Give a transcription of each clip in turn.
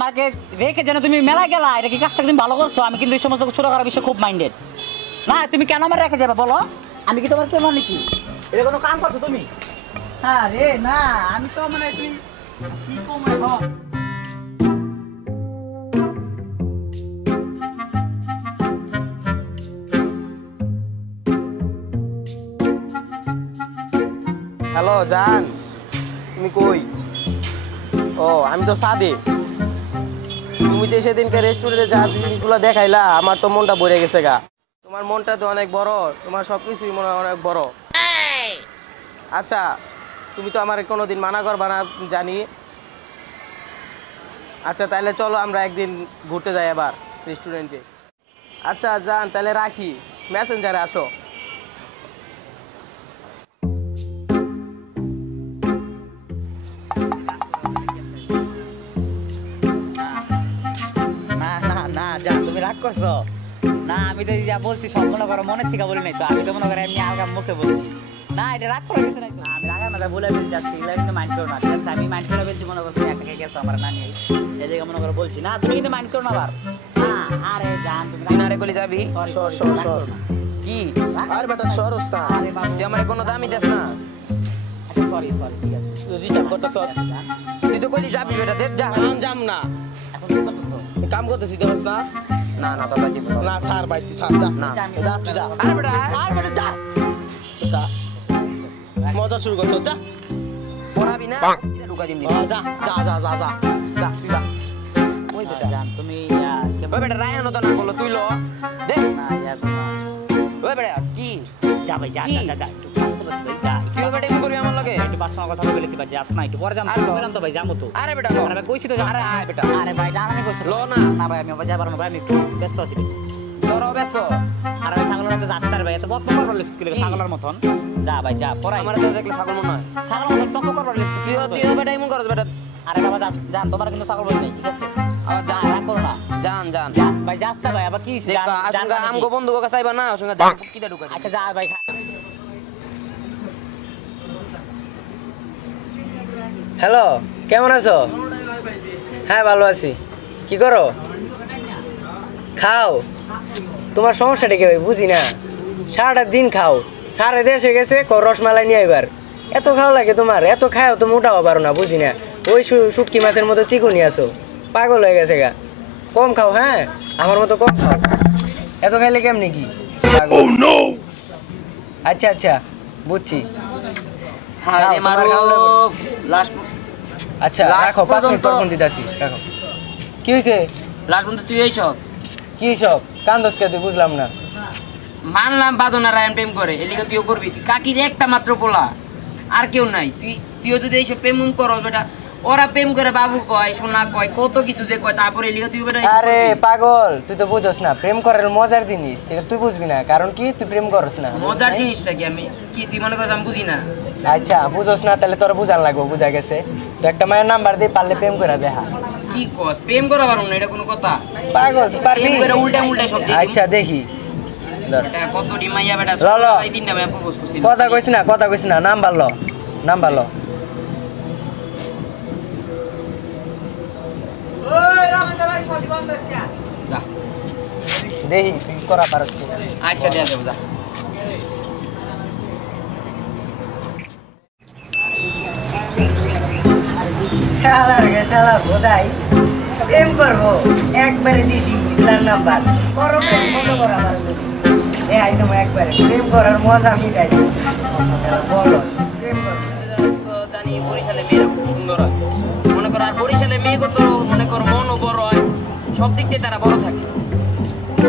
আমাকে রেখে যেন তুমি মেলা গেলা, এটা কি কাজটা তুমি ভালো করছো? আমি কিন্তু এই সমস্ত ছোট করার বিষয়ে খুব মাইন্ডেড না। তুমি কেন আমার রেখে যাবে বলো? আমি কি তোমার কেমন নাকি? এটা কোনো কাম করছো তুমি? হ্যাঁ রে না, আমি তো মানে তুমি কি কম এখন। হ্যালো জান, তুমি কই? ও আমি তো সাদে। তুমি যে সেদিনকে রেস্টুরেন্টে যা জিনিসগুলো দেখাইলা, আমার তো মনটা ভরে গেছে গা। তোমার মনটা তো অনেক বড়, তোমার সবকিছুই মনে হয় অনেক বড়। আচ্ছা, তুমি তো আমার কোনোদিন মানা করবা না জানি। আচ্ছা তাহলে চলো আমরা একদিন ঘুরতে যাই আবার রেস্টুরেন্টে। আচ্ছা জান তাহলে রাখি, মেসেঞ্জারে আসো। না না না যা, তুমি রাগ করছো না? আমি তো যা বলছি সব মনে করো মনের থেকে বলি নাই তো, আমি তো মনে করো এমনি আলগা মুখে বলছি না। এটা রাগ করে কিছু নাই তো, আমি রাগার মাথা বলে ফেলছি। আজকে এগুলো কিন্তু মাইন্ড করো না, ঠিক আছে? আমি মাইন্ড করে ফেলছি, মনে করো তুমি একা গেছো আমার না নিয়ে এই জায়গায় মনে করো বলছি না, তুমি কিন্তু মাইন্ড করো না আবার। হ্যাঁ আরে জান তুমি নারে গলি যাবি সর সর সর। কি আর বেটা সর ওস্তাদ, আরে বাবু তুই আমার কোনো দামই দেস না। আচ্ছা সরি সরি, ঠিক আছে। ডিস্টার্ব করতেছ। তুই তো কইলি যাবি বেটা, দেখ যা। আমি যাম না, এখন কি করতেছো? কাম করতেছি দেখছ না? না না দাদা কি না স্যার ভাই তুই স্যার যা। না যা তুই যা। আরে বেটা আর বেটা যা। বেটা মজা শুরু করছ, যা। পড়াবি না ঢুকা দিম যা যা যা যা যা যা তুই যা। ওই বেটা জান তুমি ওই বেটা রায়ন তো না বললো তুই ল দে। না ইয়া করো না। ওই বেটা কি যা ভাই যা কি? যা যা, একটু কাজ করতেছি ভাই, যা তুই বেটা এমন করবি আমার লগে? একটু পার্সোনাল কথা বলেছি ভাই, যাস না একটু পরে যাম। আর লো। বললাম তো ভাই যাবো তো। আরে বেটা ল। আরে ভাই কইছি তো যাবো। আরে আয় বেটা। আরে ভাই জানানি কইছো লো না। না ভাই, আমি আবার যাবার না ভাই, আমি একটু ব্যস্ত আছি। তোরও ব্যস্ত। আর আমি ছাগলের মতো যাস্তার ভাই, এত বক বক করবার লিস্ট কিলে কি? ছাগলের মতন। যা ভাই যা পড়াই। আমার তো দেখলে ছাগল মনে হয়। ছাগলের মতন বক বক করবার লিস্ট কি? তুই বেটা এমন করস বেটা। আরে বাবা জান, তোমার কিন্তু ছাগল বই নাই, ঠিক আছে? আবার যা জান রাগ করো না। জান জান যা ভাই যাস্তা ভাই, আবার কি দেখ আসুন আমগো বন্ধু কাছে আইবা না, আসুন জান কিটা ঢুকা দিবি। আচ্ছা যা ভাই খা। হ্যালো, কেমন আছো? হ্যাঁ ভালো আছি। কি করো? খাও। তোমার সমস্যাটা কি ভাই বুঝি না। সারাটা দিন খাও, সারে দেশে গেছে রসমালাই নিয়ে এবার এত খাও লাগে তোমার, এত খাও তো মোটাও পারো না, বুঝি না। ওই শুটকি মাছের মতো চিকুনি আছো, পাগল হয়ে গেছে গা। কম খাও, হ্যাঁ আমার মতো কম খাও। এত খাইলে কেমনি কি পাগল। আচ্ছা আচ্ছা বুঝছি। হায় রে তোমার খাও লাগবে। মারুফ লাস্ট আচ্ছা Last রাখো, 5 মিনিট পর পর্যন্ত- ফোন দিতেছি, রাখো। কি হয়েছে? লাস্ট পর্যন্ত তুই এইসব কি সব কান্দসকে তুই বুঝলাম না। মানলাম বাদনা রায়ন প্রেম করে এলিগে তুইও করবি। তুই কাকির একটা মাত্র পোলা, আর কেউ নাই। তুইও যদি এইসব প্রেম করস বেটা, ওরা প্রেম করে বাবু কয় সোনা কয় কত কিছু যে কয়, তারপরে এলিগে তুই বেটা এইসব আরে করবি। পাগল, তুই তো বুঝছ না প্রেম করার মজার জিনিস, সেটা তুই বুঝবি না। কারণ কি তুই প্রেম করস না। মজার জিনিসটা কি আমি কি তুই মনে করছ আমি বুঝি না? আচ্ছা বুঝছ না, তাহলে তোর বুঝান লাগবো, বুঝা গেছে। তো একটা মায়ের নাম্বার দিয়ে পারলে প্রেম করে দেখা। কি কস প্রেম করা পারুম না, এটা কোনো কথা? পাগল তুই পারবি? প্রেম করে উল্টা উল্টা সব দিই। আচ্ছা দেখি ধর। এটা কত ডিমাইয়া বেটা ল, ল। এই তিনটা আমি প্রপোজ করছি। কথা কইস না, কথা কইস না, নাম্বার ল, নাম্বার ল। যা দেখি তুই করা পারস কিনা। আচ্ছা দেয়া যাবে যা। শালার গে শালা বোধাই প্রেম করবো, একবারে দিছি ইসলাম নাম্বার। করো প্রেম, বন্ধ করা পারবে। এ আই তোমার একবারে প্রেম করার মজা মিটাই দিই। বলো প্রেম করবো। তো জানি বরিশালে মেয়েরা খুব সুন্দর হয়, মনে করো। আর বরিশালে মেয়ে কত মনে করো মনও বড় হয়, সব দিক দিয়ে তারা বড় থাকে।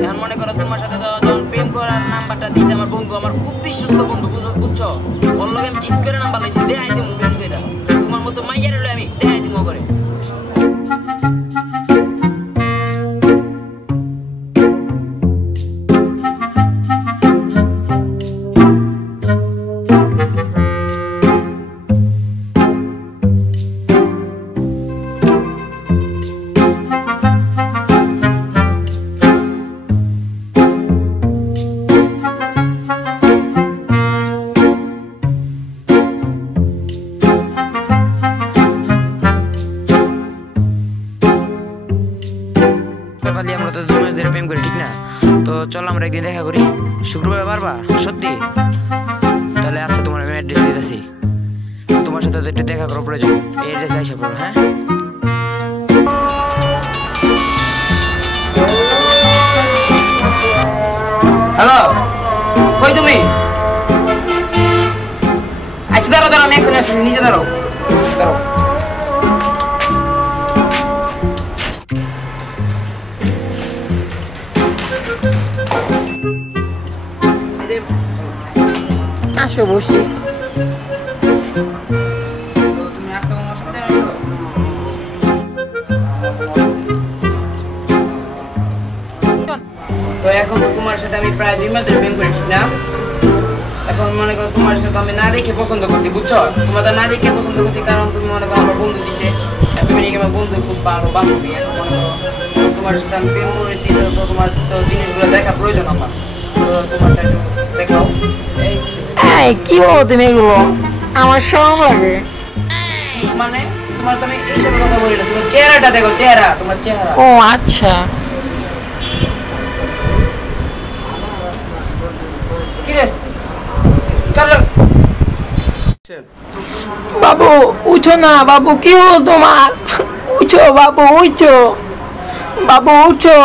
এখন মনে করো তোমার সাথে তো যখন প্রেম করার নাম্বারটা দিছে আমার বন্ধু, আমার খুব বিশ্বস্ত বন্ধু, বুঝছো? ওর লগে আমি জিত করে নাম্বার লাইছি, দেখাই দিমু প্রেম করে। তোমার মতো মাইয়ার হলে আমি দেখাই দিমু করে। পারলি আমরা তো 2 মাস ধরে প্রেম করি ঠিক না তো চল আমরা একদিন দেখা করি শুক্রবার পারবা সত্যি তাহলে আচ্ছা তোমার আমি অ্যাড্রেস দিতেছি তোমার সাথে তো একটু দেখা করার প্রয়োজন এই অ্যাড্রেসে আইসা পড়ো হ্যাঁ হ্যালো কই তুমি আচ্ছা দাঁড়াও দাঁড়াও আমি এক্ষুনি আসতেছি নিচে দাঁড়াও দাঁড়াও আসো বসি তুমি আসতে কোনো অসুবিধা নেই তো এখন তো তোমার সাথে আমি প্রায় 2 মাস ধরে প্রেম করি ঠিক না এখন মনে করো তোমার সাথে আমি না দেখে পছন্দ করছি বুঝছো তোমার তো না দেখে পছন্দ করছি কারণ তুমি মনে করো আমার বন্ধু দিছে তুমি নাকি আমার বন্ধু খুব ভালো বান্ধবী এখন মনে করো তোমার সাথে আমি প্রেম করেছি তো তোমার তো জিনিসগুলো দেখা প্রয়োজন আমার তো তোমারটা একটু দেখাও এই কি বলো তুমি এগুলো আমার শরম লাগে মানে তোমার তো আমি এইসব কথা বলি না তোমার চেহারাটা দেখো চেহারা তোমার চেহারা ও আচ্ছা কি রে চলো বাবু উঠো না বাবু কি হলো তোমার উঠো বাবু উঠো বাবু উঠো